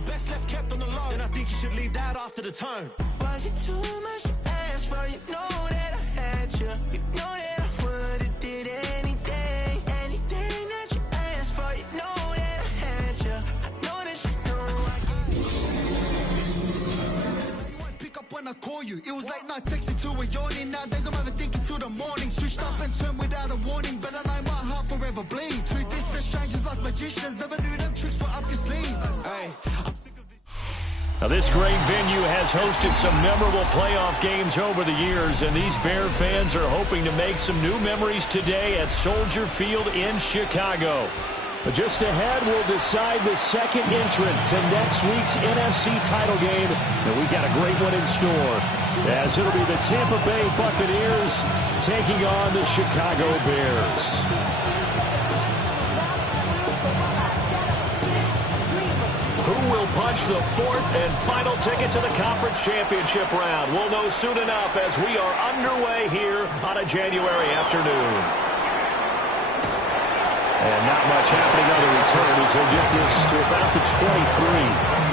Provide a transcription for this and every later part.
best left kept on the low, and I think you should leave that after the tone. Was it too much to ask for? You know that I had you. You know that I would've did anything that you asked for. You know that I had you. I know that you know I can. Pick up when I call you. It was late night texting to a yawning. Nowadays I'm even thinking till the morning. Switched up and turned without a warning, but I know my heart forever bleed. Truth is that strangers like magicians. Never knew them tricks were up your sleeve. Hey, I'm sick of this. Now, this great venue has hosted some memorable playoff games over the years, and these Bear fans are hoping to make some new memories today at Soldier Field in Chicago. But just ahead, we'll decide the second entrant to next week's NFC title game, and we've got a great one in store, as it'll be the Tampa Bay Buccaneers taking on the Chicago Bears. Who will punch the fourth and final ticket to the conference championship round? We'll know soon enough as we are underway here on a January afternoon. And not much happening on the return as he'll get this to about the 23.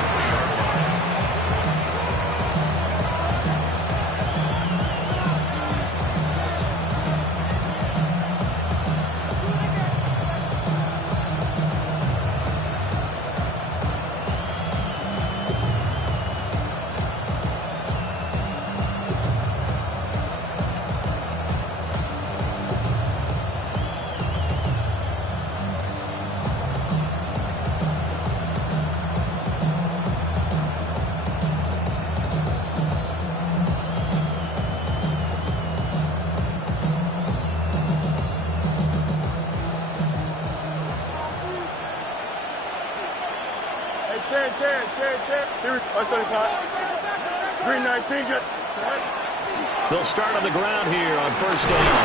Here's 175. Green 19. They'll start on the ground here on first down.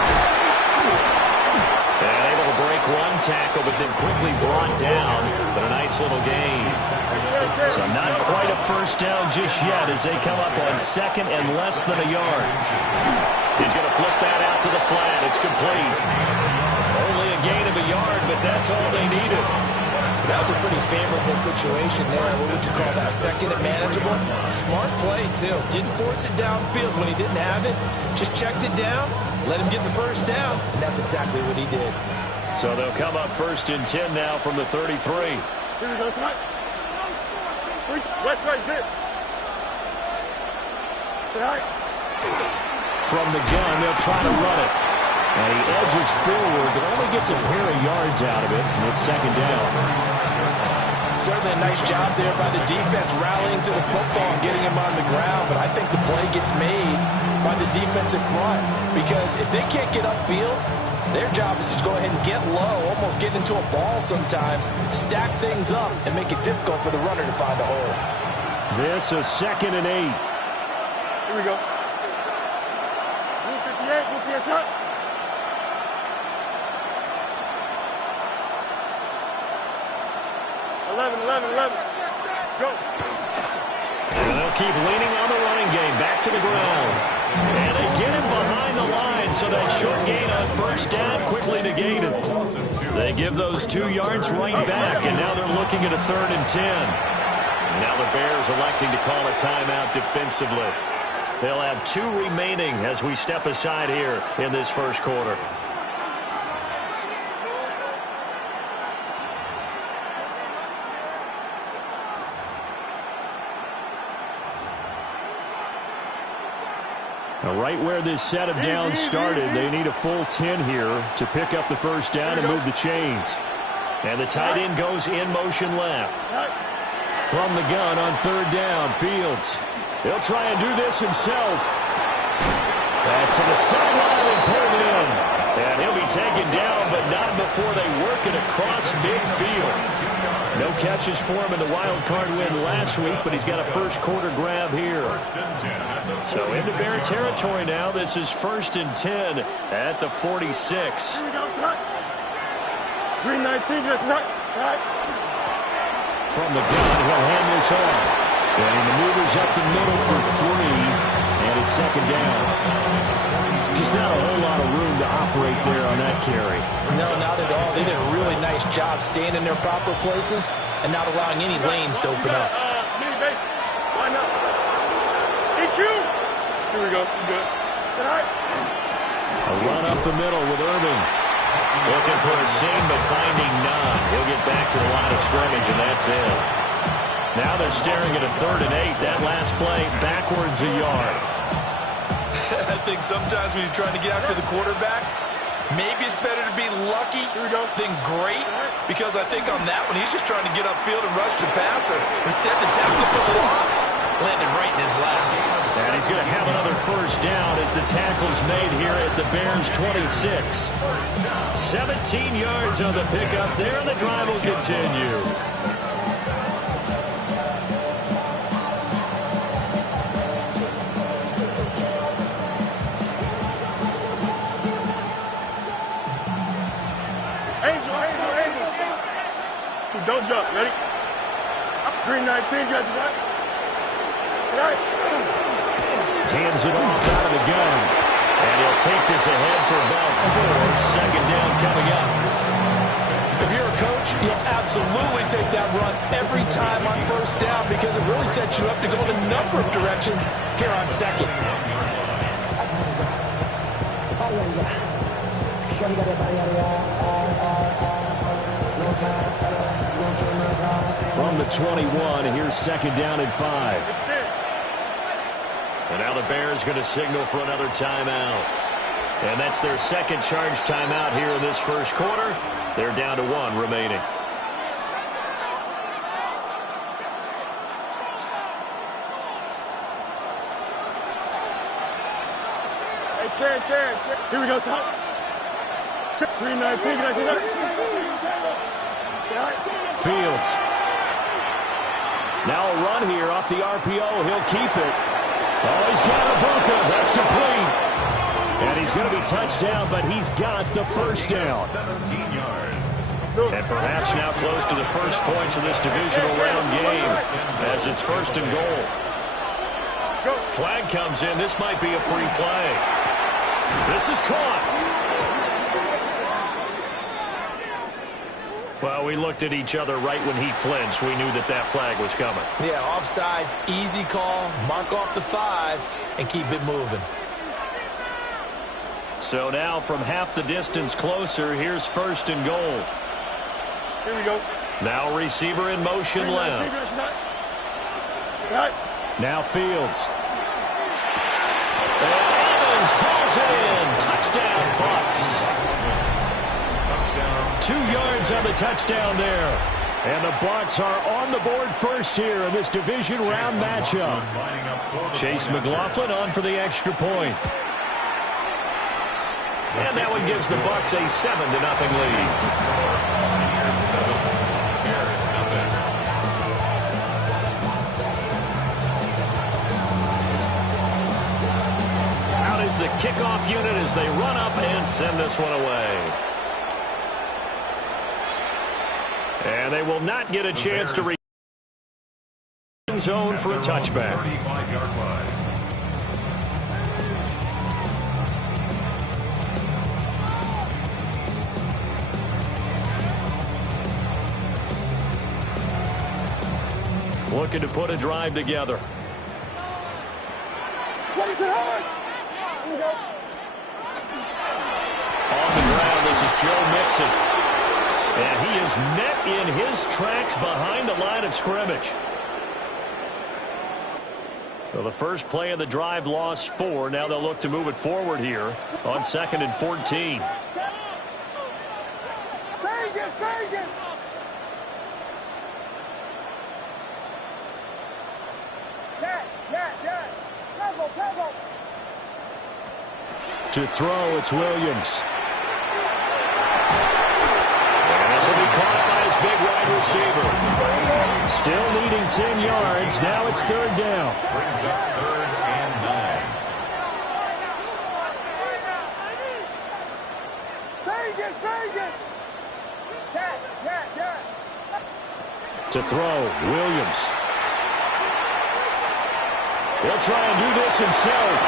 And able to break one tackle, but then quickly brought down. But a nice little gain. So not quite a first down just yet as they come up on second and less than a yard. He's going to flip that out to the flat. It's complete. Only a gain of a yard, but that's all they needed. That was a pretty favorable situation there. What would you call that? Second and manageable? Smart play, too. Didn't force it downfield when he didn't have it. Just checked it down, let him get the first down, and that's exactly what he did. So they'll come up first and 10 now from the 33. Here we go, Smart. West right, zip. From the gun, they'll try to run it. And he edges forward, but only gets a pair of yards out of it, and it's second down. Certainly a nice job there by the defense, rallying to the football and getting him on the ground, but I think the play gets made by the defensive front, because if they can't get upfield, their job is to go ahead and get low, almost get into a ball sometimes, stack things up, and make it difficult for the runner to find a hole. This is 2nd and 8. Here we go. Blue 58, blue PS front. 11. Go. And they'll keep leaning on the running game. Back to the ground. And they get him behind the line, so that short gain on first down quickly negated. They give those 2 yards right back, and now they're looking at a 3rd and 10. And now the Bears electing to call a timeout defensively. They'll have 2 remaining as we step aside here in this first quarter. Now, right where this set of downs started, they need a full 10 here to pick up the first down and move the chains. And the tight end goes in motion left. From the gun on 3rd down, Fields. He'll try and do this himself. Pass to the sideline and pulled in. And he'll be taken down, but not before they work it across midfield. No catches for him in the wild card win last week, but he's got a first quarter grab here. So into Bear territory now. This is 1st and 10 at the 46. Here we go, Scott. Green 19, right. From the gun, he'll hand this off. And he maneuvers up the middle for 3, and it's 2nd down. Just not a whole lot of room to operate there on that carry. No, not at all. They did a really nice job staying in their proper places and not allowing any lanes to open up. Here we go. Good. Tonight. A run up the middle with Irving. Looking for a seam, but finding none. He'll get back to the line of scrimmage, and that's it. Now they're staring at a 3rd and 8. That last play, backwards a yard. I think sometimes when you're trying to get after the quarterback, maybe it's better to be lucky than great, because I think on that one, he's just trying to get upfield and rush the passer. Instead, the tackle for the loss landed right in his lap. And he's going to have another first down as the tackle's made here at the Bears' 26. 17 yards on the pickup there, and the drive will continue. Don't jump. Ready? Green 19, guys. Right. Hands it off out of the gun. And he'll take this ahead for about 4. 2nd down coming up. If you're a coach, you'll absolutely take that run every time on 1st down, because it really sets you up to go in a number of directions here on 2nd. From the 21, here's 2nd down and 5. And now the Bears going to signal for another timeout. And that's their 2nd charge timeout here in this 1st quarter. They're down to 1 remaining. Hey, Karen. Here we go, son. 3-19, Fields. Now a run here off the RPO. He'll keep it. Oh, he's got Ibuka. That's complete. And he's going to be touched down, but he's got the first down. 17 yards. And perhaps now close to the first points of this divisional round game as it's 1st and goal. Flag comes in. This might be a free play. This is caught. Well, we looked at each other right when he flinched. We knew that that flag was coming. Yeah, offsides, easy call, mark off the 5, and keep it moving. So now from half the distance closer, here's 1st and goal. Here we go. Now receiver in motion left. Now Fields. And Evans calls it in. Touchdown, Bucs. 2 yards on the touchdown there. And the Bucs are on the board first here in this division round matchup. Chase McLaughlin on for the extra point. And that one gives the Bucs a 7-0 lead. Out is the kickoff unit as they run up and send this one away. And they will not get a chance to zone for a touchback. 35-yard line. Looking to put a drive together. On the ground, this is Joe Mixon. And he is met in his tracks behind the line of scrimmage. So the first play of the drive lost 4. Now they'll look to move it forward here on 2nd and 14. To throw, it's Williams. And this will be caught by his big wide receiver. Still leading 10 yards. Now it's 3rd down. Brings up 3rd and 9. To throw, Williams. He'll try and do this himself.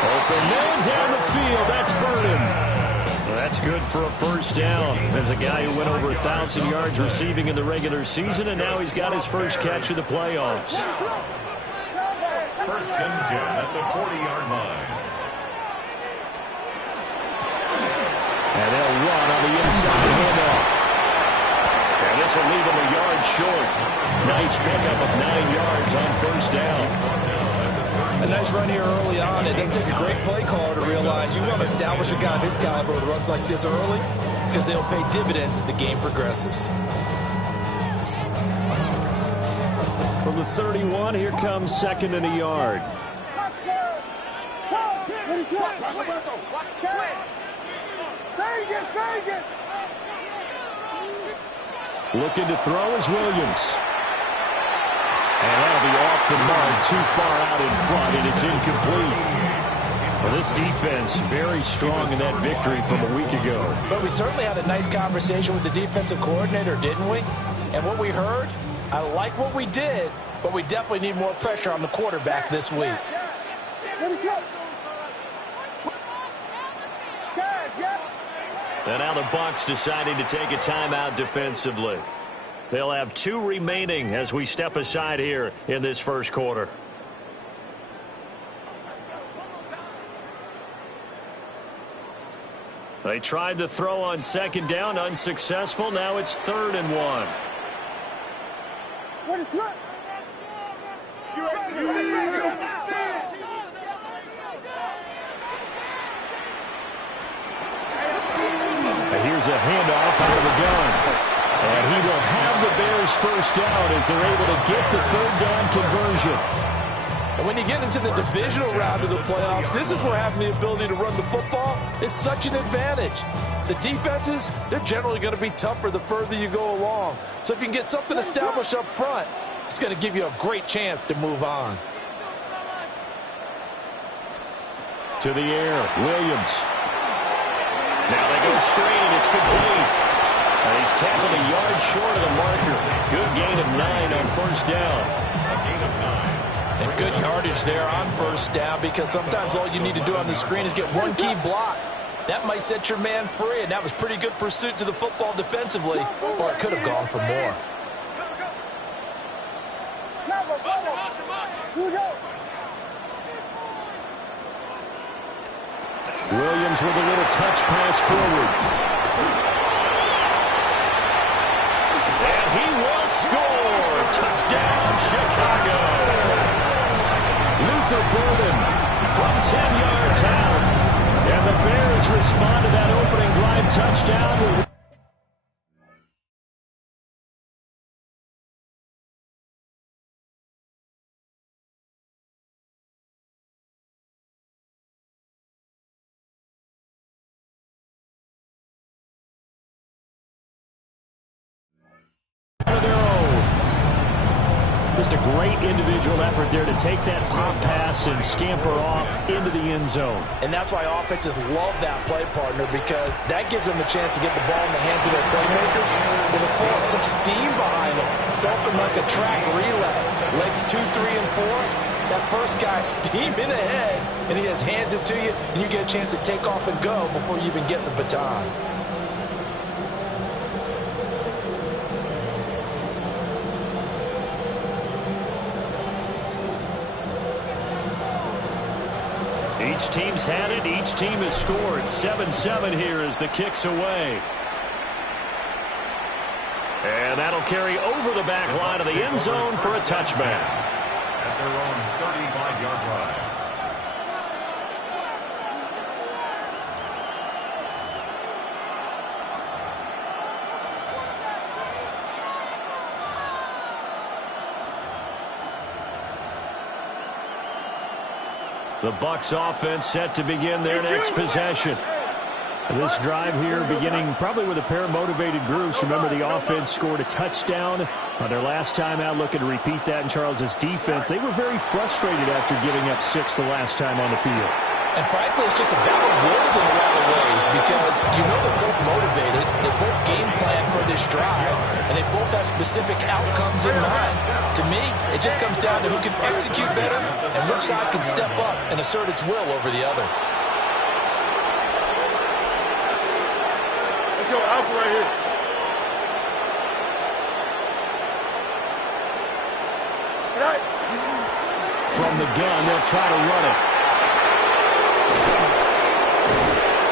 Open man down the field. That's Burden. That's good for a first down. There's a guy who went over 1,000 yards receiving in the regular season, and now he's got his first catch of the playoffs. First and 10 at the 40-yard line. And they'll run on the inside handoff. And this will leave them a yard short. Nice pickup of 9 yards on first down. A nice run here early on. It doesn't take a great play caller to realize you want to establish a guy of his caliber with runs like this early because they'll pay dividends as the game progresses. From the 31, here comes second and a yard. Looking to throw is Williams. And that'll be off the mark, too far out in front, and it's incomplete. Well, this defense very strong in that victory from a week ago. But we certainly had a nice conversation with the defensive coordinator, didn't we? And what we heard, I like what we did, but we definitely need more pressure on the quarterback this week. And now the Bucs deciding to take a timeout defensively. They'll have 2 remaining as we step aside here in this first quarter. They tried to throw on second down, unsuccessful. Now it's 3rd and 1. Here's a handoff out of the gun. And he will have the Bears first down as they're able to get the 3rd down conversion. And when you get into the divisional round of the playoffs, this is where having the ability to run the football is such an advantage. The defenses, they're generally going to be tougher the further you go along. So if you can get something established up front, it's going to give you a great chance to move on. To the air, Williams. Now they go straight, and it's complete. And he's tackled a yard short of the marker. Good gain of 9 on first down. A gain of 9. And good yardage there on first down because sometimes all you need to do on the screen is get one key block. That might set your man free, and that was pretty good pursuit to the football defensively, or it could have gone for more. Williams with a little touch pass forward. And he will score. Touchdown, Chicago. Luther Burden from 10 yards out. And the Bears respond to that opening drive touchdown. Just a great individual effort there to take that pop pass and scamper off into the end zone. And that's why offenses love that play partner, because that gives them a chance to get the ball in the hands of their playmakers with a full head of steam behind them. It's open like a track relay. Legs 2, 3, and 4. That first guy steaming ahead, and he just hands it to you, and you get a chance to take off and go before you even get the baton. Each team's had it. Each team has scored. 7-7 here as the kick's away. And that'll carry over the back line of the end zone for a touchback. At their own 35-yard line. The Bucs offense set to begin their next possession. This drive here beginning probably with a pair of motivated groups. Remember, the offense scored a touchdown on their last time out. Looking to repeat that in Charles's defense. They were very frustrated after giving up 6 the last time on the field. And frankly, it's just a battle of wills in a lot of ways, because you know they're both motivated, they both game plan for this drive, and they both have specific outcomes in mind. To me, it just comes down to who can execute better and which side can step up and assert its will over the other. Let's go Alpha right here. Right. From the gun, they'll try to run it.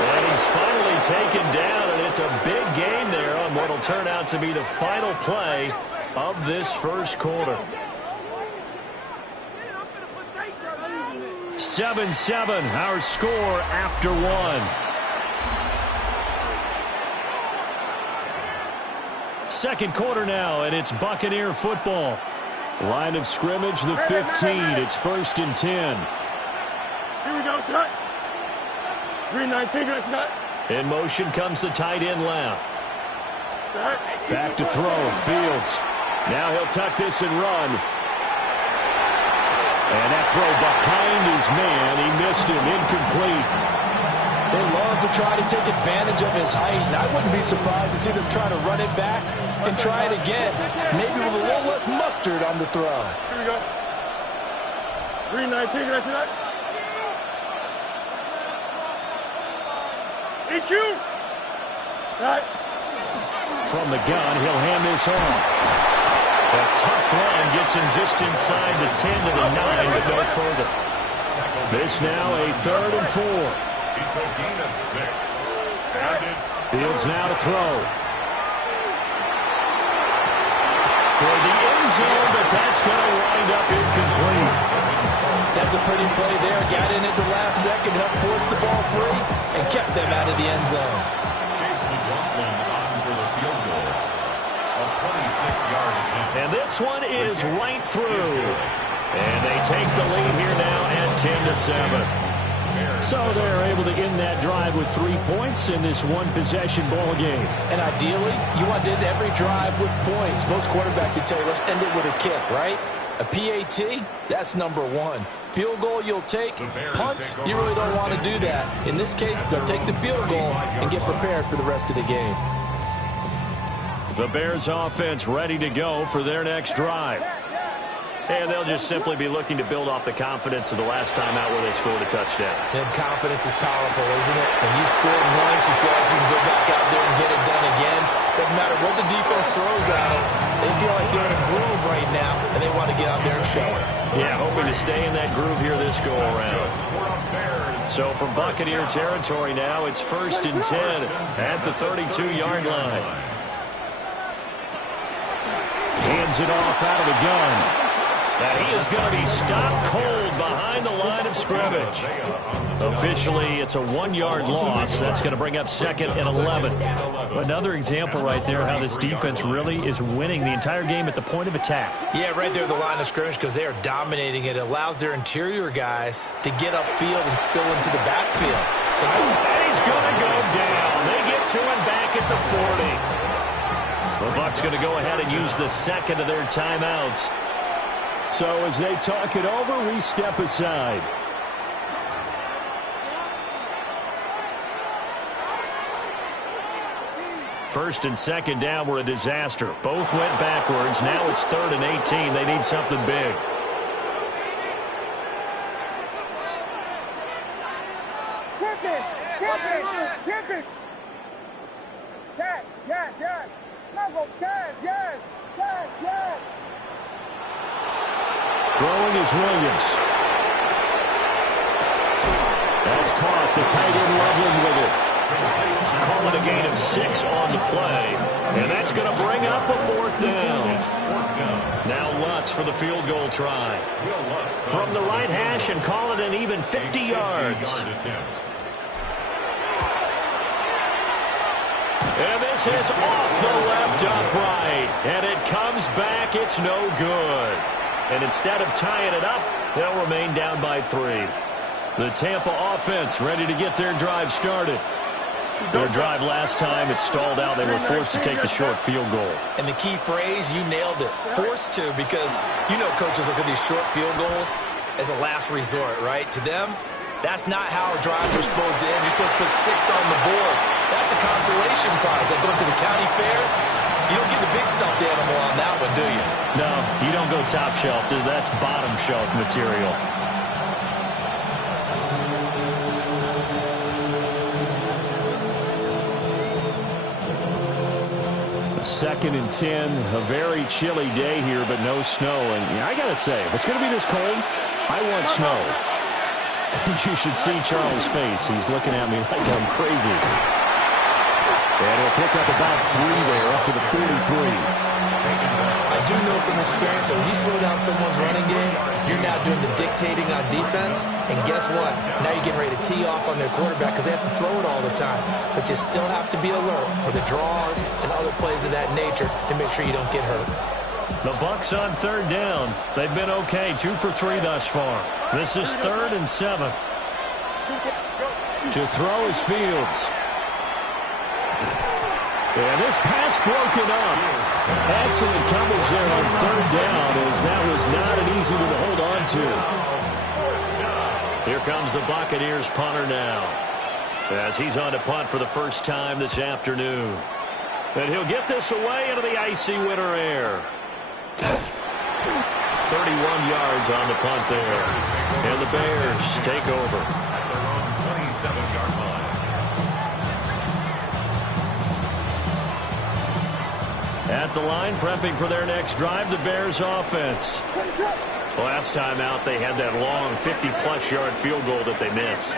And he's finally taken down, and it's a big gain there on what will turn out to be the final play of this first quarter. 7-7, our score after one. Second quarter now, and it's Buccaneer football. Line of scrimmage, the 15. It's 1st and 10. Here we go, Scott. 3-19, right, Scott. In motion comes the tight end left. Scott. Back to throw, Fields. Now he'll tuck this and run. And that throw behind his man. He missed him, incomplete. They love to try to take advantage of his height, and I wouldn't be surprised to see them try to run it back and try it again, maybe with a little less mustard on the throw. Here we go. 3-19, can I see that? EQ! Right. From the gun, he'll hand this off. A tough run gets him just inside the 10 to the 9, but no further. This now a 3rd and 4. It's a gain of 6. And it's Fields now to throw. Toward the end zone, but that's going to wind up incomplete. That's a pretty play there. Got in at the last second, helped force the ball free, and kept them out of the end zone. Chase McLaughlin on for the field goal. A 26-yard attempt. And this one is right through. And they take the lead here now at 10-7. So they're able to end that drive with 3 points in this one-possession ball game. And ideally, you want to end every drive with points. Most quarterbacks would tell you, let's end it with a kick, right? A PAT, that's number 1. Field goal you'll take. Punts, you really don't want to do that. In this case, they'll take the field goal and get prepared for the rest of the game. The Bears offense ready to go for their next drive. And they'll just simply be looking to build off the confidence of the last time out where they scored a touchdown. And confidence is powerful, isn't it? When you scored once, you feel like you can go back out there and get it done again. Doesn't matter what the defense throws out. They feel like they're in a groove right now, and they want to get out there and show it. Yeah, hoping to stay in that groove here this go-around. So from Buccaneer territory now, it's 1st and 10 at the 32-yard line. Hands it off out of the gun. And he is going to be stopped cold behind the line of scrimmage. Officially, it's a 1-yard loss. That's going to bring up 2nd and 11. Another example right there how this defense really is winning the entire game at the point of attack. Yeah, right there at the line of scrimmage because they are dominating it. It allows their interior guys to get upfield and spill into the backfield. So, and he's going to go down. They get to him back at the 40. The Bucs going to go ahead and use the second of their timeouts. So as they talk it over, we step aside. First and second down were a disaster. Both went backwards. Now it's 3rd and 18. They need something big. Tip it. Yes. Level, yes. Throwing is Williams. That's caught. The tight end leveling with it. Calling a gain of 6 on the play. And that's going to bring up a 4th down. Now Lutz for the field goal try. From the right hash and call it an even 50 yards. And this is off the left upright. And it comes back. It's no good. And instead of tying it up, they'll remain down by 3. The Tampa offense ready to get their drive started. Their drive last time, it stalled out. They were forced to take the short field goal. And the key phrase, you nailed it, forced to, because you know coaches look at these short field goals as a last resort, right? To them, that's not how drives are supposed to end. You're supposed to put 6 on the board. That's a consolation prize. Like going to the county fair, you don't get the big stuffed animal on that one, do you? No, you don't go top shelf. That's bottom shelf material. Second and 10, a very chilly day here, but no snow. And I got to say, if it's going to be this cold, I want snow. You should see Charles' face. He's looking at me like I'm crazy. And he'll pick up about 3 there, up to the 43. I do know from experience that when you slow down someone's running game, you're now doing the dictating on defense. And guess what? Now you're getting ready to tee off on their quarterback because they have to throw it all the time. But you still have to be alert for the draws and other plays of that nature to make sure you don't get hurt. The Bucs on 3rd down. They've been okay, 2 for 3 thus far. This is 3rd and 7. To throw is Fields. And this pass broken up. Excellent coverage there on 3rd down, as that was not an easy one to hold on to. Here comes the Buccaneers punter now, as he's on to punt for the first time this afternoon. And he'll get this away into the icy winter air. 31 yards on the punt there. And the Bears take over. At their own 27-yard line. At the line, prepping for their next drive, the Bears offense. Last time out, they had that long 50-plus yard field goal that they missed.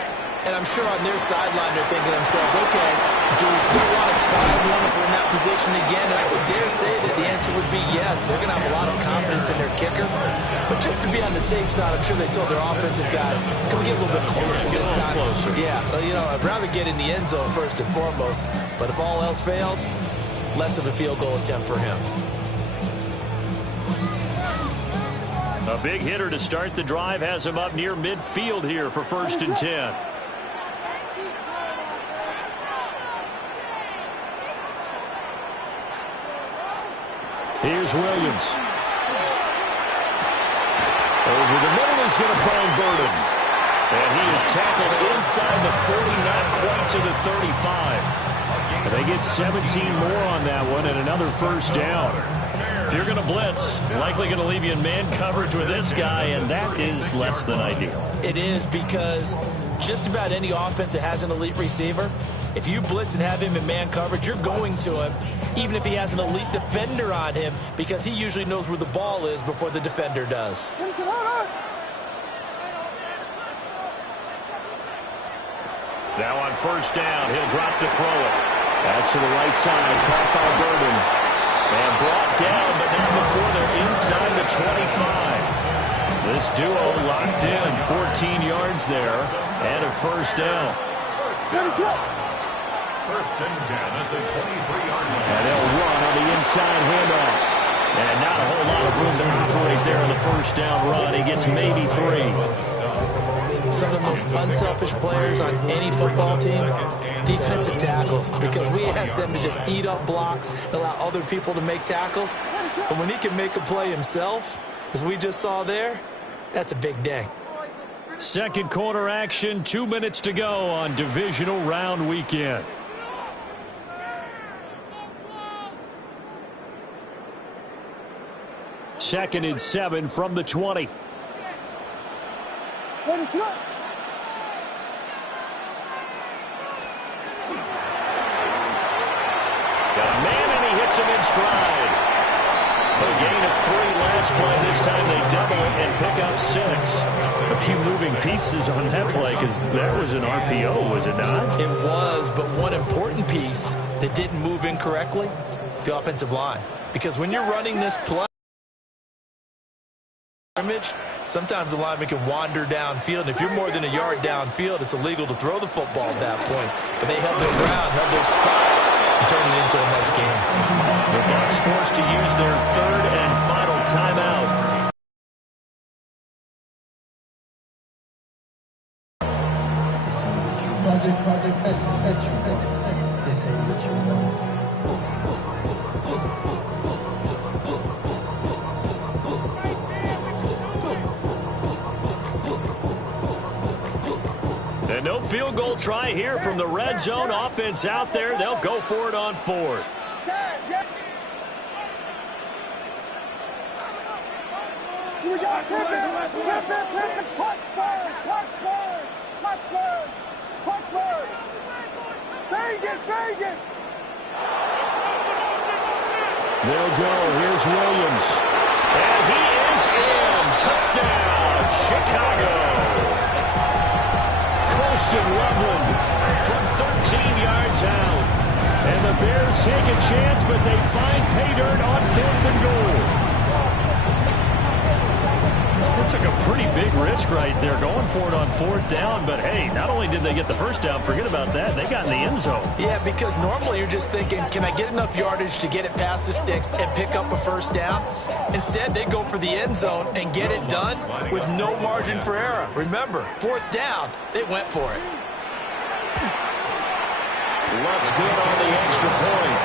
And I'm sure on their sideline they're thinking to themselves, okay, do we still want to try one if we're in that position again? And I would dare say that the answer would be yes. They're going to have a lot of confidence in their kicker. But just to be on the safe side, I'm sure they told their offensive guys, can we get a little bit closer this time? Closer. Yeah, you know, I'd rather get in the end zone first and foremost. But if all else fails, less of a field goal attempt for him. A big hitter to start the drive has him up near midfield here for 1st and 10. Here's Williams. Over the middle, he's going to find Burden. And he is tackled inside the 40, not quite to the 35. And they get 17 more on that one and another 1st down. If you're going to blitz, likely going to leave you in man coverage with this guy, and that is less than ideal. It is, because just about any offense that has an elite receiver, if you blitz and have him in man coverage, you're going to him, even if he has an elite defender on him, because he usually knows where the ball is before the defender does. Now on 1st down, he'll drop to throw it. That's to the right side, caught by Burden. And brought down, but not before they're inside the 25. This duo locked in, 14 yards there, and a 1st down. 1st and 10 at the 23-yard line. And they'll run on the inside handoff. And not a whole lot of room to operate there on the 1st down run. He gets maybe 3. Some of the most unselfish players on any football team, defensive tackles, because we ask them to just eat up blocks and allow other people to make tackles. But when he can make a play himself, as we just saw there, that's a big day. 2nd quarter action, 2 minutes to go on divisional round weekend. Second and 7 from the 20. What is up? Got a man, and he hits him in stride. A gain of 3 last play. This time they double it and pick up 6. A few moving pieces on that play, because that was an RPO, was it not? It was, but one important piece that didn't move incorrectly, the offensive line. Because when you're running this play, sometimes the lineman can wander downfield, and if you're more than a yard downfield, it's illegal to throw the football at that point. But they held their ground, held their spot, and turned it into a nice game. The Bucs forced to use their 3rd and final timeout. This ain't what you want. And no field goal try here from the red zone. Offense out there. They'll go for it on 4th. We got punch first. Vegas. They'll go. Here's Williams. And he is in. Touchdown. Chicago. Colston Loveland from 13 yards out. And the Bears take a chance, but they find pay dirt on 4th and goal. It took a pretty big risk right there going for it on 4th down. But, hey, not only did they get the first down, forget about that, they got in the end zone. Yeah, because normally you're just thinking, can I get enough yardage to get it past the sticks and pick up a first down? Instead, they go for the end zone and get it done with no margin for error. Remember, 4th down, they went for it. Luck's good on the extra point.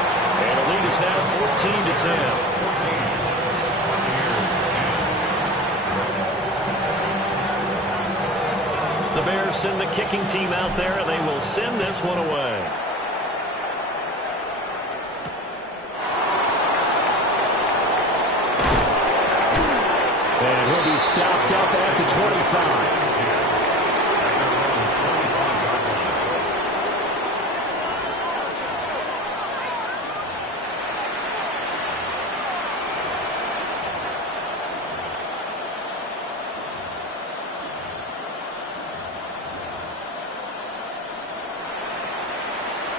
And the lead is now 14-10. The Bears send the kicking team out there, and they will send this one away. And he'll be stopped up at the 25.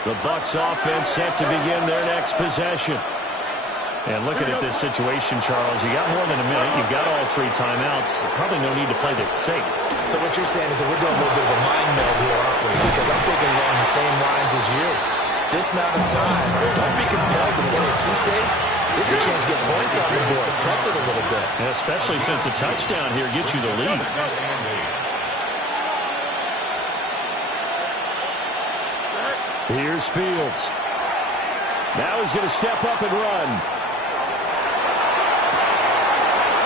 The Bucs offense set to begin their next possession. And looking at this situation, Charles, you got more than a minute. You've got all 3 timeouts. Probably no need to play this safe. So what you're saying is that we're doing a little bit of a mind meld here, aren't we? Because I'm thinking along the same lines as you. This amount of time, don't be compelled to play it too safe. This is a chance to get points on the board. Press it a little bit. And especially since a touchdown here gets you the lead. Here's Fields. Now he's going to step up and run.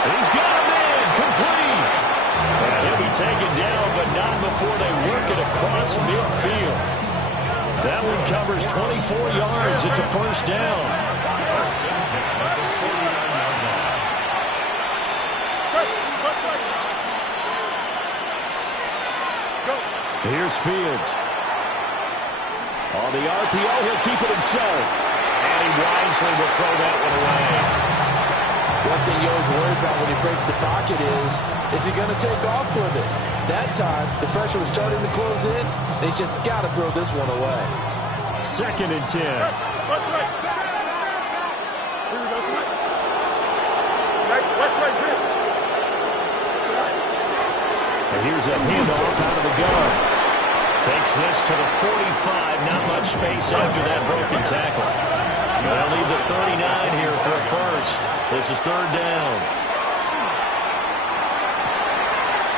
And he's got him in, complete. And he'll be taken down, but not before they work it across midfield. That one covers 24 yards. It's a first down. Here's Fields. On the RPO, he'll keep it himself. And he wisely will throw that one away. One thing you always worry about when he breaks the pocket is he going to take off with it? That time, the pressure was starting to close in, and he's just got to throw this one away. 2nd and 10. Here we go, And here's a handoff out of the gun. Takes this to the 45. Not much space after that broken tackle. They'll leave the 39 here for a first. This is 3rd down.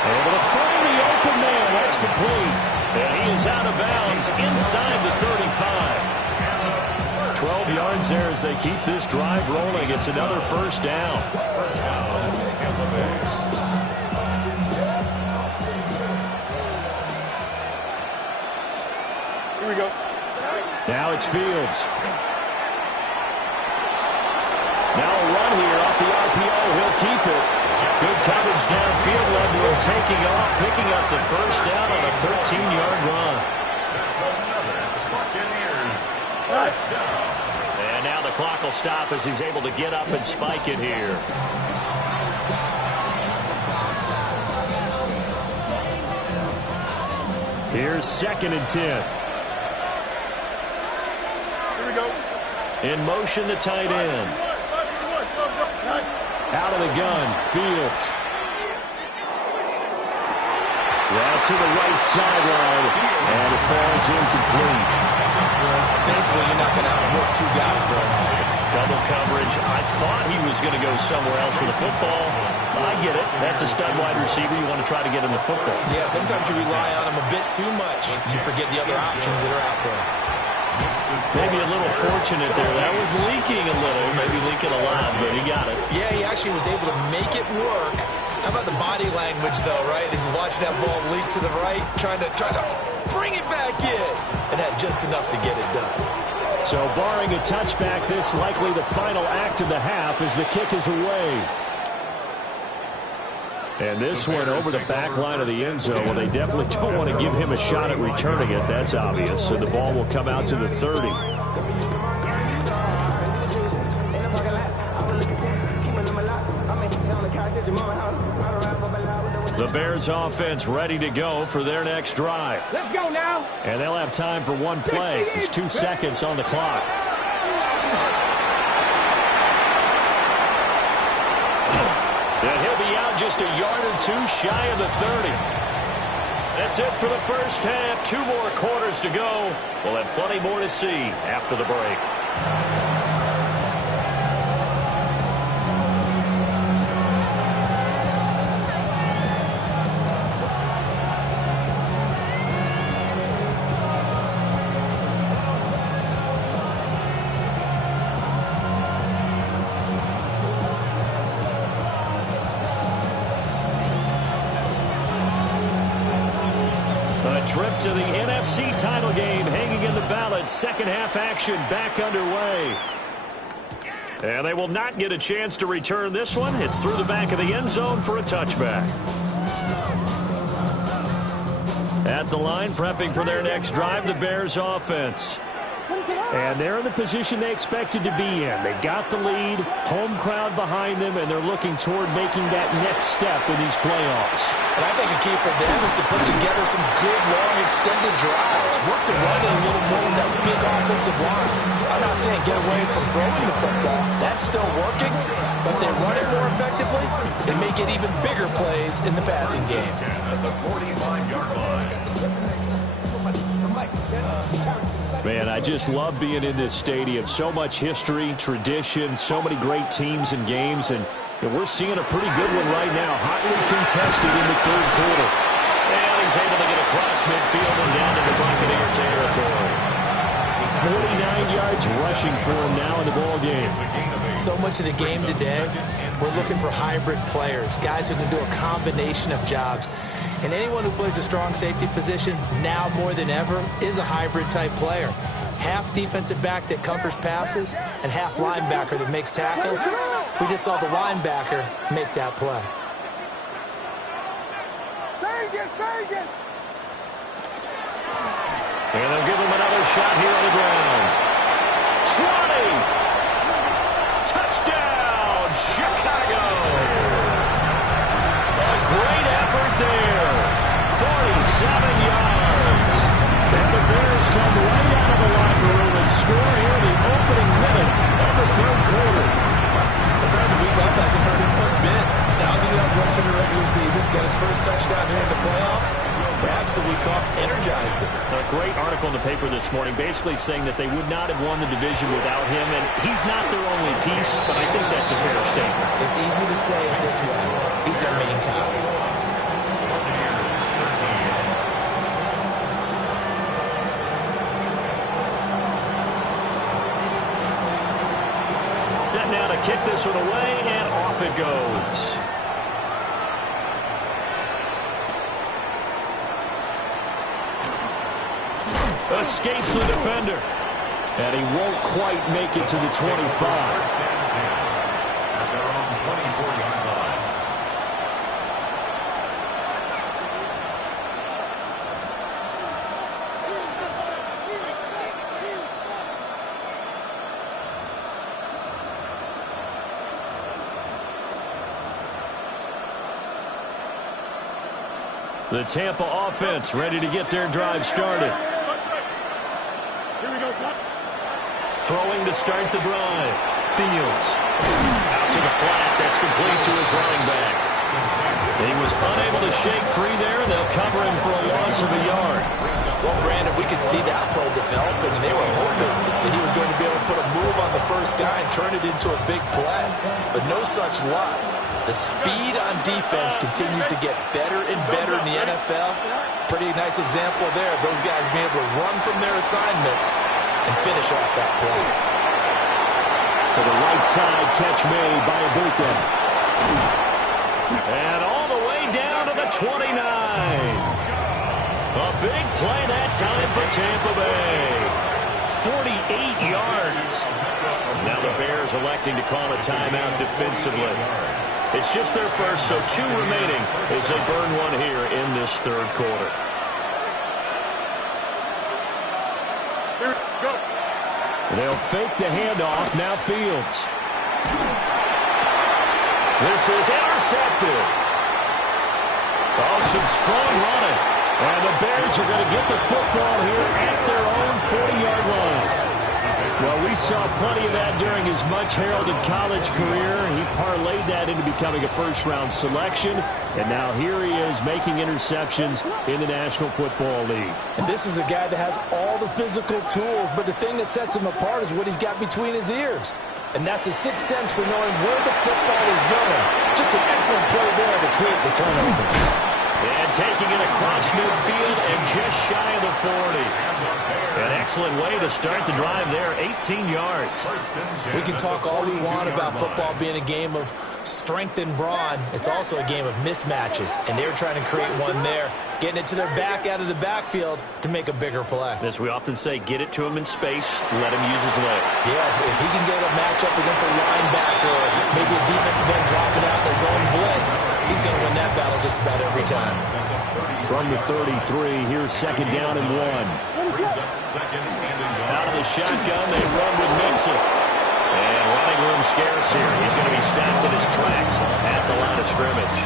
Able to find the open man. That's complete. And he is out of bounds inside the 35. 12 yards there as they keep this drive rolling. It's another first down. Here we go. Now it's Fields. Now a run here off the RPO. He'll keep it. Good coverage downfield. Led to him taking off, picking up the first down on a 13-yard run. And now the clock will stop as he's able to get up and spike it here. Here's 2nd and 10. In motion, the tight end. Out of the gun, Fields. Yeah, to the right sideline, and it falls incomplete. Basically, you're not going to outwork 2 guys very often. Double coverage. I thought he was going to go somewhere else for the football. I get it. That's a stud wide receiver. You want to try to get him the football. Yeah, sometimes you rely on him a bit too much. You forget the other options that are out there. Maybe a little fortunate there. That was leaking a little, maybe leaking a lot, but he got it. Yeah, he actually was able to make it work. How about the body language, though, right? As he's watching that ball leak to the right, trying to bring it back in, and had just enough to get it done. So barring a touchback, this likely the final act of the half as the kick is away. And this one over the back line of the end zone. Well, they definitely don't want to give him a shot at returning it. That's obvious. So the ball will come out to the 30. The Bears offense ready to go for their next drive. Let's go now. And they'll have time for one play. There's 2 seconds on the clock. And he'll be out just a yard or 2 shy of the 30. That's it for the first half. 2 more quarters to go. We'll have plenty more to see after the break. Trip to the NFC title game hanging in the balance. Second half action back underway. And they will not get a chance to return this one. It's through the back of the end zone for a touchback. At the line, prepping for their next drive, the Bears offense. And they're in the position they expected to be in. They've got the lead, home crowd behind them, and they're looking toward making that next step in these playoffs. And I think a key for them is to put together some good, long, extended drives. Work the run a little more with that big offensive line. I'm not saying get away from throwing the football. That's still working, but they run it more effectively and make it even bigger plays in the passing game. At the 45-yard line. Man, I just love being in this stadium. So much history, tradition, so many great teams and games, and we're seeing a pretty good one right now. Hotly contested in the third quarter. And he's able to get across midfield and down into Buccaneer territory. 49 yards rushing for him now in the ball game. So much of the game today, we're looking for hybrid players, guys who can do a combination of jobs. And anyone who plays a strong safety position, now more than ever, is a hybrid-type player. Half defensive back that covers passes and half linebacker that makes tackles. We just saw the linebacker make that play. And they'll give him another shot here on the ground. 20! Touchdown, Chicago! A great effort there. 47 yards. And the Bears come right out of the locker room and score here in the opening minute of the third quarter. The week off hasn't hurt him a bit. 1,000-yard rush in the regular season. Got his first touchdown here in the playoffs. Perhaps the week off energized him. A great article in the paper this morning basically saying that they would not have won the division without him, and he's not their only piece, but I think that's a fair statement. It's easy to say it this way. He's their main cog. Set now to kick this one away, and off it goes. Escapes the defender. And he won't quite make it to the 25. First down and 10 at their own 24-yard line. The Tampa offense ready to get their drive started. Throwing to start the drive. Fields. Out to the flat. That's complete to his running back. He was unable to shake free there. They'll cover him for a loss of a yard. Well, Brandon, we could see that play developing, and they were hoping that he was going to be able to put a move on the first guy and turn it into a big play. But no such luck. The speed on defense continues to get better and better in the NFL. Pretty nice example there of those guys being able to run from their assignments and finish off that play. To the right side, catch made by Ibuka. And all the way down to the 29. A big play that time for Tampa Bay. 48 yards. Now the Bears electing to call a timeout defensively. It's just their first, so 2 remaining as they burn one here in this third quarter. They'll fake the handoff. Now Fields. This is intercepted. Oh, some strong running. And the Bears are going to get the football here at their own 40-yard line. Well, we saw plenty of that during his much-heralded college career. He parlayed that into becoming a first-round selection. And now here he is making interceptions in the National Football League. And this is a guy that has all the physical tools, but the thing that sets him apart is what he's got between his ears. And that's the sixth sense for knowing where the football is going. Just an excellent play there to create the turnover. And taking it across midfield and just shy of the 40. An excellent way to start the drive there, 18 yards. We can talk all we want about football being a game of strength and brawn. It's also a game of mismatches, and they're trying to create one there, getting it to their back out of the backfield to make a bigger play. As we often say, get it to him in space, let him use his leg. Yeah, if he can get a matchup against a linebacker or maybe a defensive end dropping out in his own blitz, he's going to win that battle just about every time. From the 33, here's second down and 1. Out of the shotgun, they run with Mixon. And running room scarce here. He's going to be stopped in his tracks at the line of scrimmage.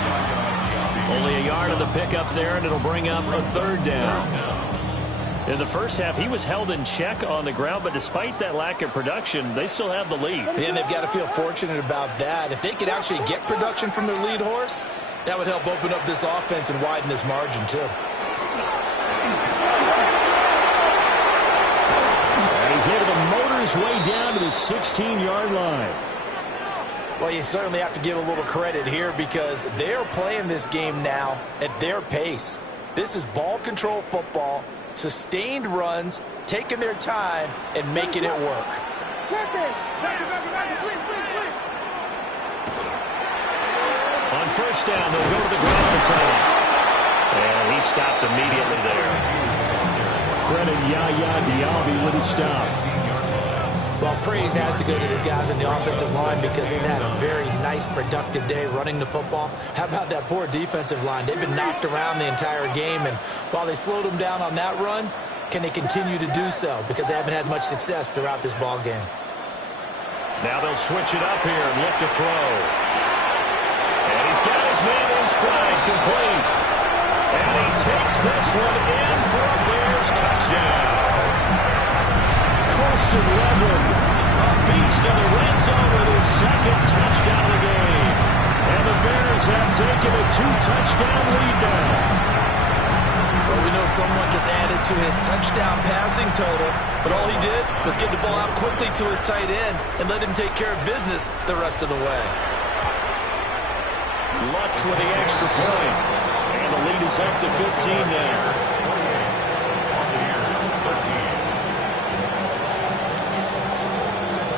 Only a yard on the pickup there, and it'll bring up a third down. In the first half, he was held in check on the ground, but despite that lack of production, they still have the lead. And they've got to feel fortunate about that. If they could actually get production from their lead horse, that would help open up this offense and widen this margin, too. He's able to motor his way down to the 16-yard line. Well, you certainly have to give a little credit here because they're playing this game now at their pace. This is ball control football, sustained runs, taking their time, and making it work. On first down, they'll go to the ground attack. And he stopped immediately there. Credit Yaya Diaby with a stop. Well, praise has to go to the guys in the offensive line because they've had a very nice, productive day running the football. How about that poor defensive line? They've been knocked around the entire game, and while they slowed them down on that run, can they continue to do so? Because they haven't had much success throughout this ball game. Now they'll switch it up here and look to throw. And he's got his man in stride, complete. And he takes this one in for a Bears touchdown. Colston Loveland, a beast in the red zone with his second touchdown of the game. And the Bears have taken a 2-touchdown lead now. Well, we know someone just added to his touchdown passing total, but all he did was get the ball out quickly to his tight end and let him take care of business the rest of the way. Lutz with the extra point. And the lead is up to 15 now.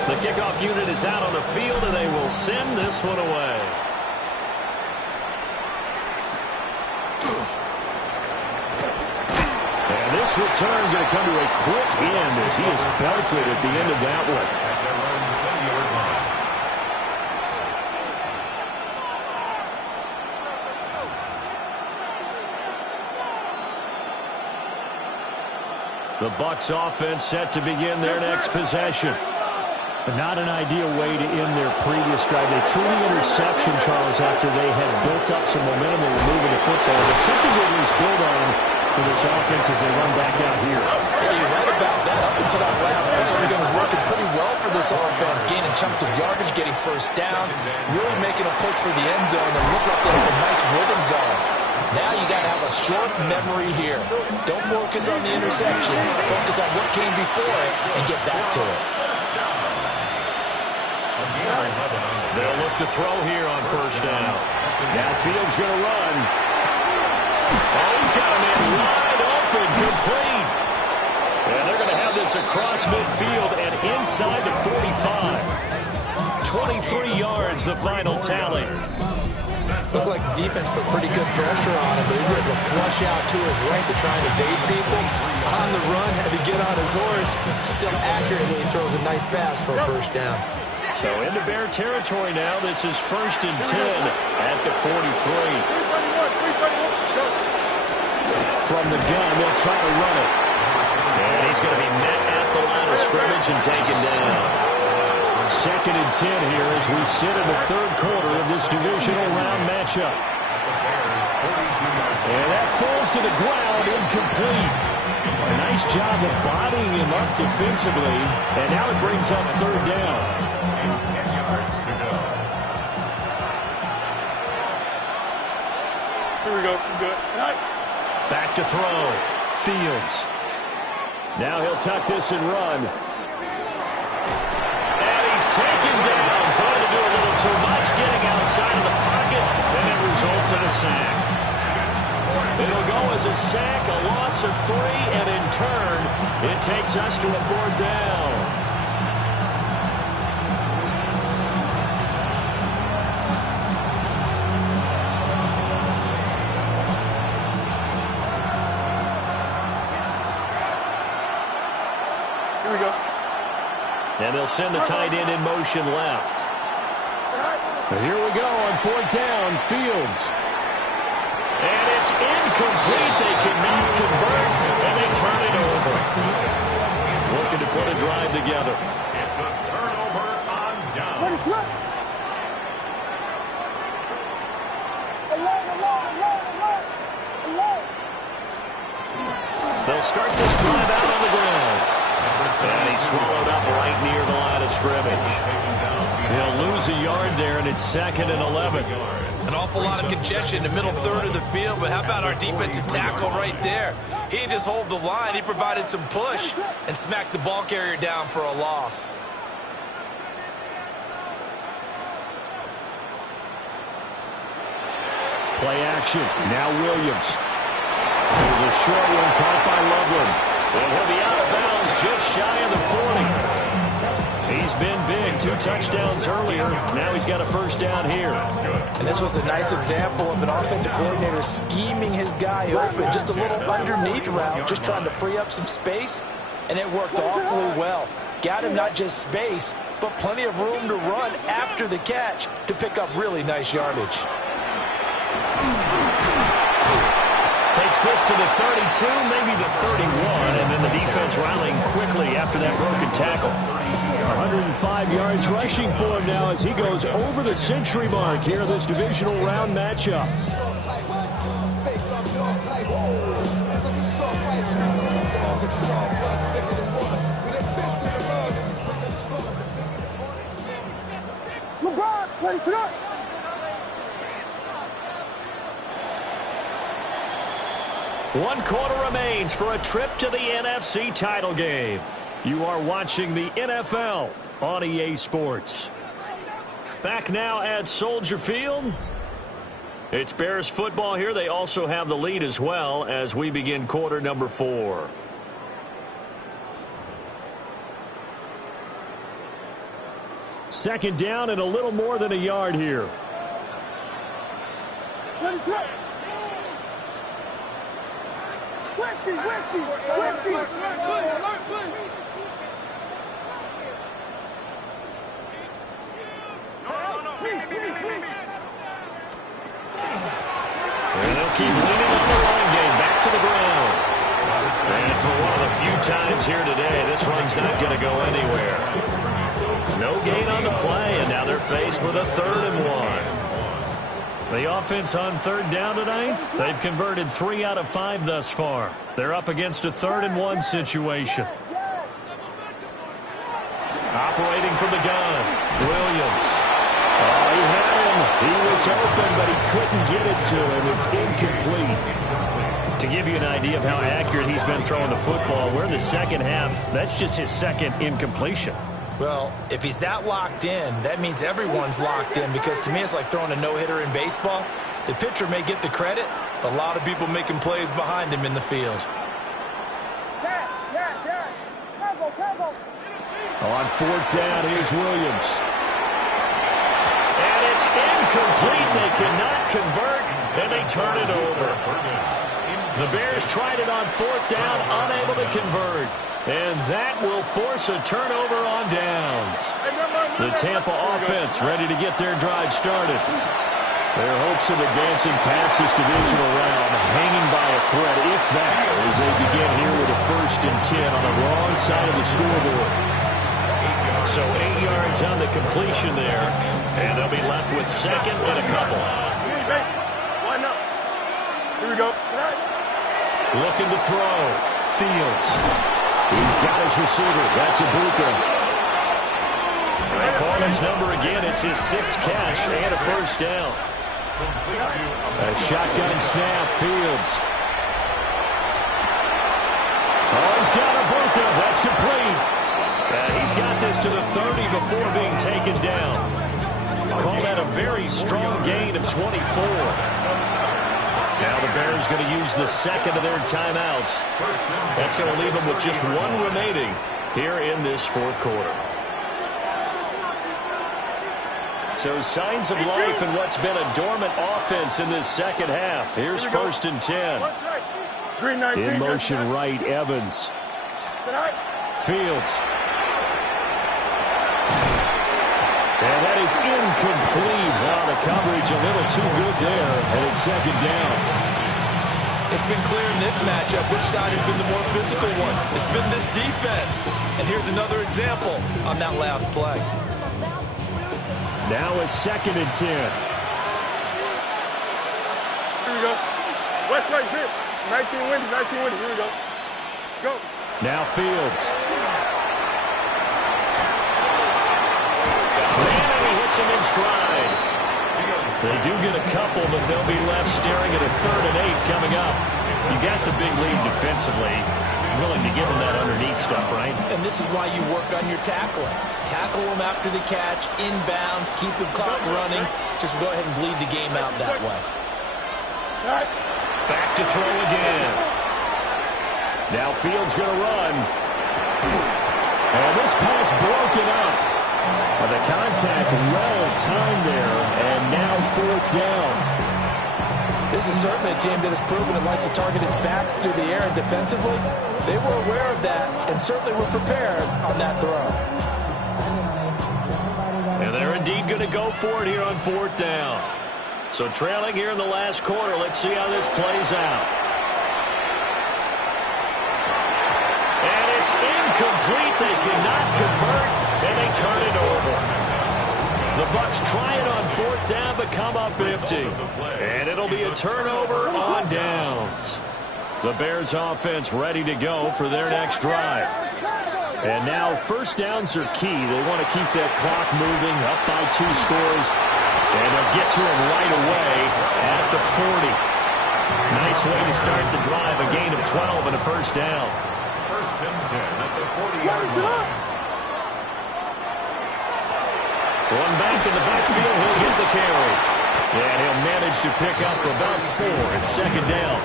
The kickoff unit is out on the field, and they will send this one away. And this return going to come to a quick end as he is belted at the end of that one. The Bucs offense set to begin their next possession. But not an ideal way to end their previous drive. They threw the interception, Charles, after they had built up some momentum. They were moving the football. But something to at least build on for this offense as they run back out here. Yeah, you're right about that. Up until that last play, everything was working pretty well for this offense. Gaining chunks of yardage, getting first downs, really making a push for the end zone. And look like they have a nice rhythm going. Now you got to have a short memory here. Don't focus on the interception. Focus on what came before it and get back to it. They'll look to throw here on first down. Now Fields going to run. Oh, he's got a man wide open, complete. And they're going to have this across midfield and inside the 45. 23 yards, the final tally. Looked like the defense put pretty good pressure on him, but he's able to flush out to his right to try and evade people. On the run, had to get on his horse. Still accurately throws a nice pass for a first down. So into Bear territory now. This is 1st and 10 at the 43. From the gun, they'll try to run it. And he's going to be met at the line of scrimmage and taken down. 2nd and 10 here as we sit in the 3rd quarter of this divisional round matchup. And that falls to the ground, incomplete. A nice job of bodying him up defensively, and now it brings up third down. 10 yards to go. Here we go. Good. Back to throw. Fields. Now he'll tuck this and run. And he's taken down. Trying to do a little too much, getting outside of the pocket, and it results in a sack. It'll go as a sack, a loss of 3, and in turn, it takes us to a fourth down. Here we go. And they'll send the tight end in motion left. And here we go on fourth down, Fields. And it's incomplete. They cannot convert, and they turn it over. Looking to put a drive together. It's a turnover on down. They'll start this drive out on the ground. And he's swallowed up right near the line of scrimmage. He'll lose a yard there, and it's 2nd and 11. An awful lot of congestion in the middle third of the field, but how about our defensive tackle right there? He didn't just hold the line, he provided some push and smacked the ball carrier down for a loss. Play action. Now Williams. There's a short one caught by Loveland. And he'll be out of bounds just shy of the 40. He's been big. 2 touchdowns earlier. Now he's got a first down here. And this was a nice example of an offensive coordinator scheming his guy open. Just a little underneath route, just trying to free up some space. And it worked awfully well. Got him not just space, but plenty of room to run after the catch to pick up really nice yardage. Takes this to the 32, maybe the 31, and then the defense rallying quickly after that broken tackle. 105 yards rushing for him now as he goes over the century mark here in this divisional round matchup. LeBron, ready to go. One quarter remains for a trip to the NFC title game. You are watching the NFL on EA Sports. Back now at Soldier Field. It's Bears football here. They also have the lead as well as we begin quarter number 4. Second down and a little more than a yard here. Whiskey! And they'll keep leaning on the running game. Back to the ground. And for one of the few times here today, this run's not going to go anywhere. No gain on the play, and now they're faced with a 3rd and 1. The offense on third down tonight, they've converted 3 out of 5 thus far. They're up against a 3rd and 1 situation. Operating from the gun, Williams. Oh, he had him. He was open, but he couldn't get it to him. It's incomplete. To give you an idea of how accurate he's been throwing the football, we're in the second half. That's just his 2nd incompletion. Well, if he's that locked in, that means everyone's locked in, because to me it's like throwing a no-hitter in baseball. The pitcher may get the credit, but a lot of people making plays behind him in the field. On fourth down, here's Williams. And it's incomplete. They cannot convert, and they turn it over. The Bears tried it on fourth down, unable to convert. And that will force a turnover on downs. The Tampa offense ready to get their drive started. Their hopes of advancing past this divisional round hanging by a thread, if that, as they begin here with a 1st and 10 on the wrong side of the scoreboard. So 8 yards on the completion there, and they'll be left with 2nd and a couple. Here we go. Looking to throw. Fields. He's got his receiver. That's Ibuka. They call his number again. It's his 6th catch and a first down. A shotgun snap. Fields. Oh, he's got Ibuka. That's complete. He's got this to the 30 before being taken down. Call that a very strong gain of 24. Now the Bears going to use the second of their timeouts. That's going to leave them with just one remaining here in this fourth quarter. So signs of life in what's been a dormant offense in this second half. Here's 1st and 10. In motion right, Evans. Fields. And that is incomplete. Wow, the coverage a little too good there, and it's 2nd down. It's been clear in this matchup which side has been the more physical one. It's been this defense. And here's another example on that last play. Now it's 2nd and 10. Here we go. West right, zip. 19 windy, 19 windy. Here we go. Go. Now Fields. Him in stride. They do get a couple, but they'll be left staring at a 3rd and 8 coming up. You got the big lead defensively. Willing to give them that underneath stuff, right? And this is why you work on your tackling. Tackle them after the catch, inbounds, keep the clock running. Just go ahead and bleed the game out that way. Back to throw again. Now Fields going to run. And this pass broken up. The contact well timed there, and now 4th down. This is certainly a team that has proven it likes to target its backs through the air, and defensively, they were aware of that and certainly were prepared on that throw. And they're indeed going to go for it here on 4th down. So trailing here in the last quarter, let's see how this plays out. And it's incomplete. They cannot convert. And they turn it over. The Bucs try it on 4th down, but come up empty. And it'll be a turnover on downs. The Bears offense ready to go for their next drive. And now 1st downs are key. They want to keep that clock moving, up by 2 scores. And they'll get to him right away at the 40. Nice way to start the drive. A gain of 12 and a 1st down. 1st and 10 at the 40-yard line. One back in the backfield, he'll get the carry. And he'll manage to pick up about 4. It's 2nd down.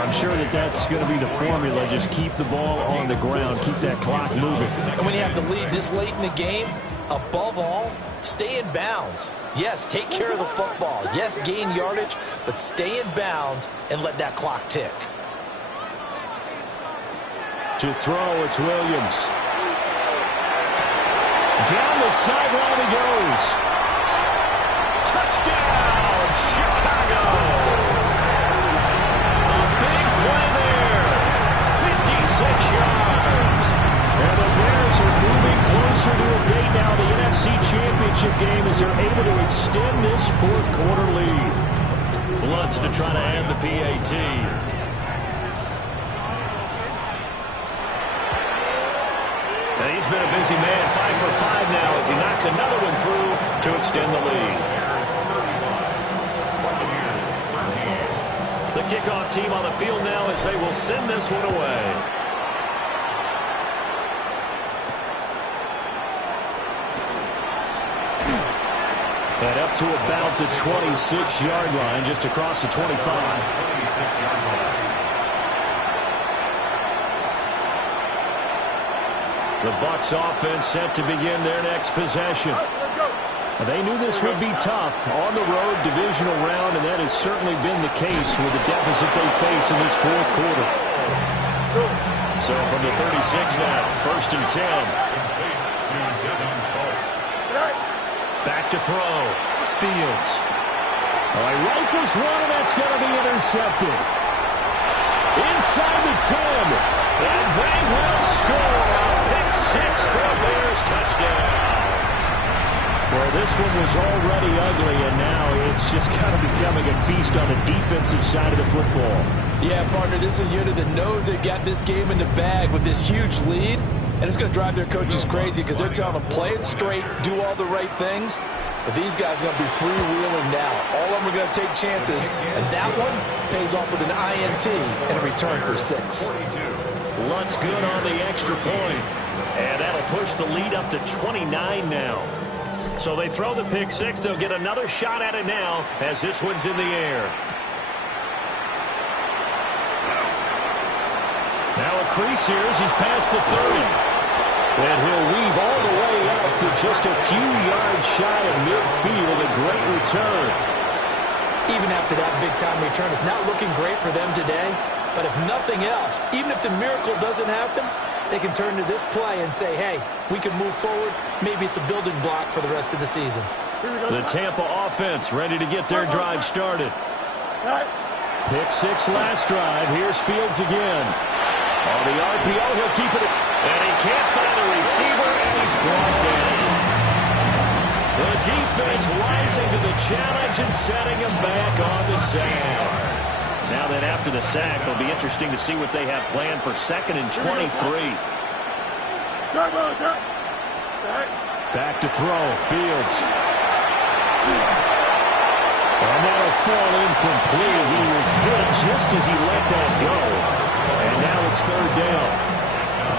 I'm sure that that's going to be the formula. Just keep the ball on the ground. Keep that clock moving. And when you have the lead this late in the game, above all, stay in bounds. Yes, take care of the football. Yes, gain yardage, but stay in bounds and let that clock tick. To throw, it's Williams. Down the sideline he goes. Touchdown, Chicago. A big play there. 56 yards. And the Bears are moving closer to a date now. The NFC Championship game as they're able to extend this 4th quarter lead. Lutz to try to add the PAT. He's been a busy man, 5 for 5 now as he knocks another one through to extend the lead. The kickoff team on the field now as they will send this one away. And up to about the 26-yard line, just across the 25. 26-yard line. The Bucs offense set to begin their next possession. They knew this would be tough on the road divisional round, and that has certainly been the case with the deficit they face in this 4th quarter. So from the 36 now, 1st and 10. Back to throw. Fields. Oh, he rifles one, and that's going to be intercepted. Inside the 10. And they will score. A pick 6 for a Bears touchdown. Well, this one was already ugly, and now it's just kind of becoming a feast on the defensive side of the football. Yeah, partner, this is a unit that knows they've got this game in the bag with this huge lead, and it's going to drive their coaches crazy because they're telling them, play it straight, do all the right things. But these guys are going to be freewheeling now. All of them are going to take chances, and that one pays off with an INT and a return for 6. Lutz good on the extra point, and that'll push the lead up to 29 now. So they throw the pick 6. They'll get another shot at it now as this one's in the air. Now a crease here as he's past the 30. And he'll weave all the way out to just a few yards shy of midfield. A great return. Even after that big-time return, it's not looking great for them today. But if nothing else, even if the miracle doesn't happen, they can turn to this play and say, hey, we can move forward. Maybe it's a building block for the rest of the season. The Tampa offense ready to get their drive started. Pick 6 last drive. Here's Fields again. On the RPO, he'll keep it. And he can't find a receiver, and he's brought down. The defense rising to the challenge and setting him back on the sack. Now then, after the sack, it'll be interesting to see what they have planned for 2nd and 23. Back to throw. Fields. And that'll fall incomplete. He was hit just as he let that go. And now it's 3rd down.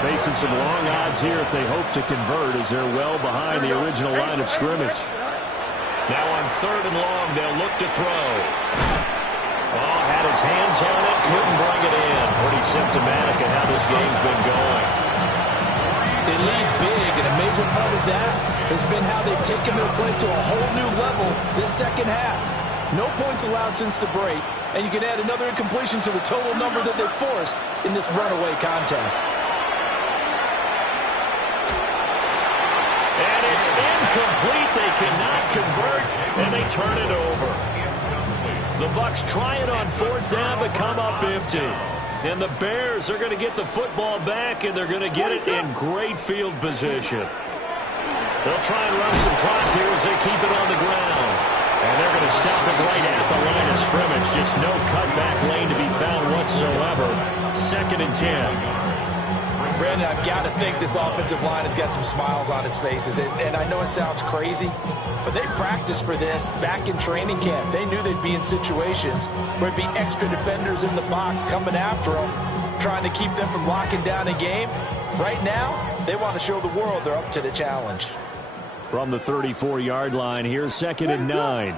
Facing some long odds here if they hope to convert as they're well behind the original line of scrimmage. Now on 3rd and long, they'll look to throw. Oh, had his hands on it, couldn't bring it in. Pretty symptomatic of how this game's been going. They lead big, and a major part of that has been how they've taken their play to a whole new level this second half. No points allowed since the break, and you can add another incompletion to the total number that they've forced in this runaway contest. And it's incomplete. They cannot convert, and they turn it over. The Bucs try it on 4th down, but come up empty. And the Bears are going to get the football back, and they're going to get it in great field position. They'll try and run some clock here as they keep it on the ground. And they're going to stop it right at the line of scrimmage. Just no cutback lane to be found whatsoever. 2nd and 10. Brandon, I've got to think this offensive line has got some smiles on its faces. And I know it sounds crazy, but they practiced for this back in training camp. They knew they'd be in situations where it'd be extra defenders in the box coming after them, trying to keep them from locking down a game. Right now, they want to show the world they're up to the challenge. From the 34-yard line, here's 2nd and 9.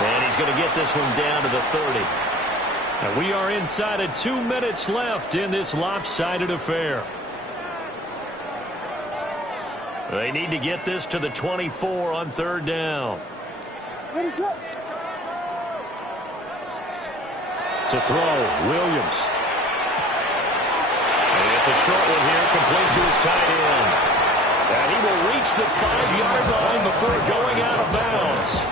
And he's going to get this one down to the 30. And we are inside of 2 minutes left in this lopsided affair. They need to get this to the 24 on 3rd down. To throw, Williams. And it's a short one here, complete to his tight end. And he will reach the 5-yard line before going out of bounds.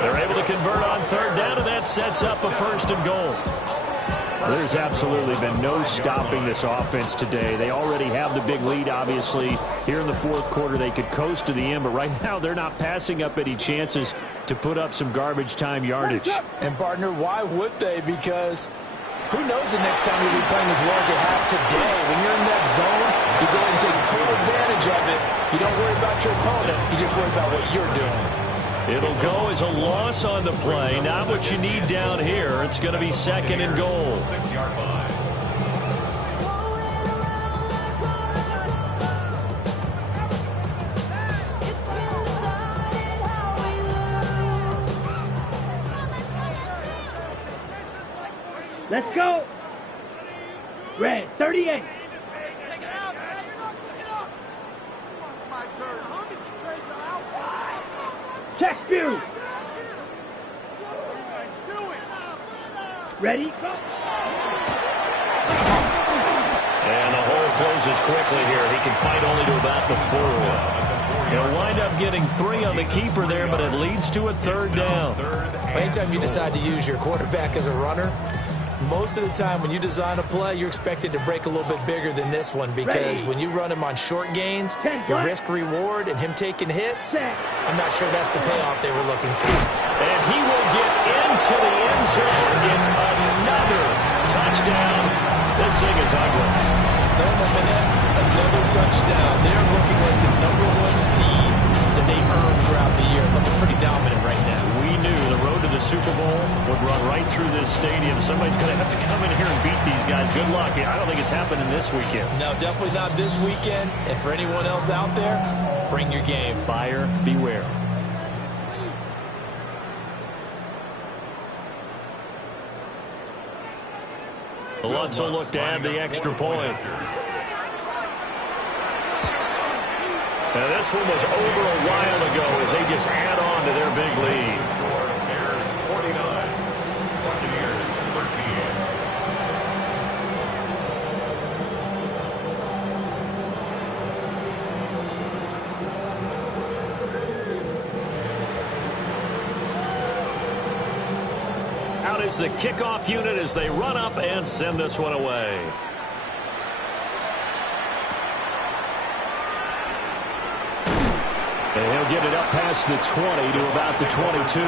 They're able to convert on 3rd down, and that sets up a 1st and goal. There's absolutely been no stopping this offense today. They already have the big lead, obviously. Here in the 4th quarter, they could coast to the end, but right now they're not passing up any chances to put up some garbage time yardage. And, partner, why would they? Because who knows the next time you'll be playing as well as you have today. When you're in that zone, you go ahead and take full advantage of it. You don't worry about your opponent. You just worry about what you're doing. It'll go as a loss on the play. Not what you need down here. It's going to be 2nd and goal. 6-yard line. Let's go. Red, 38. Check view. Ready? Go. And the hole closes quickly here. He can fight only to about the 4. He'll wind up getting 3 on the keeper there, but it leads to a 3rd down. Anytime you decide to use your quarterback as a runner, most of the time when you design a play, you're expected to break a little bit bigger than this one because when you run him on short gains, your risk-reward and him taking hits, I'm not sure that's the payoff they were looking for. And he will get into the end zone. It's another touchdown. This thing is ugly. So momentum, another touchdown. They're looking like the #1 seed that they earned throughout the year. Looking pretty dominant right now. We knew the road to the Super Bowl would run right through this stadium. Somebody's going to have to come in here and beat these guys. Good luck. I don't think it's happening this weekend. No, definitely not this weekend. And for anyone else out there, bring your game. Buyer beware. The Lutz will look to add the extra point. Now this one was over a while ago as they just add on to their big lead. Bears 49, Buccaneers 13. Out is the kickoff unit as they run up and send this one away. And he'll get it up past the 20 to about the 22.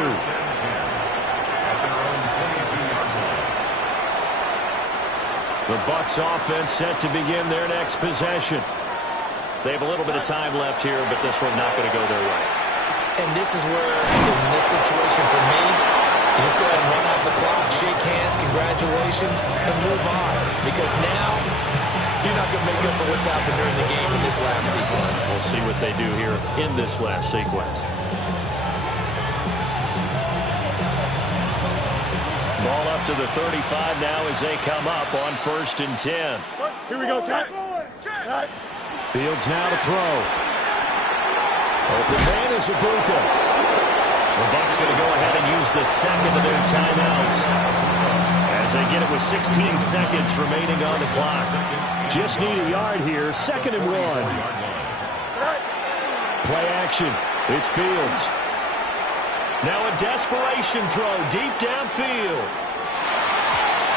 The Bucs offense set to begin their next possession. They have a little bit of time left here, but this one not going to go their way. And this is where, in this situation for me, you just go ahead and run out the clock, shake hands, congratulations, and move on. Because now, you're not going to make up for what's happened during the game in this last sequence. We'll see what they do here in this last sequence. Ball up to the 35 now as they come up on 1st and 10. Here we go, set. Fields now to throw. Open man is Ibuka. The Bucs going to go ahead and use the second of their timeouts as they get it with 16 seconds remaining on the clock. Just need a yard here. 2nd and 1. Play action. It's Fields. Now a desperation throw deep downfield.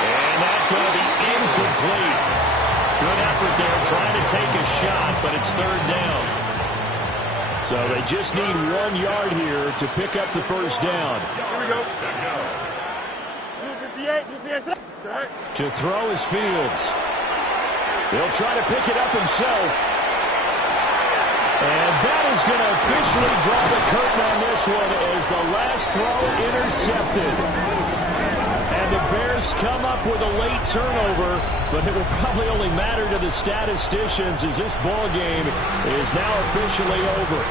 And that's going to be incomplete. Good effort there trying to take a shot, but it's 3rd down. So they just need 1 yard here to pick up the 1st down. Here we go. 58. To throw is Fields. He'll try to pick it up himself. And that is going to officially draw the curtain on this one as the last throw intercepted. And the Bears come up with a late turnover, but it will probably only matter to the statisticians as this ball game is now officially over.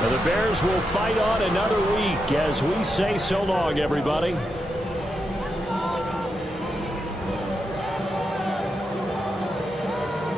Now the Bears will fight on another week as we say so long, everybody.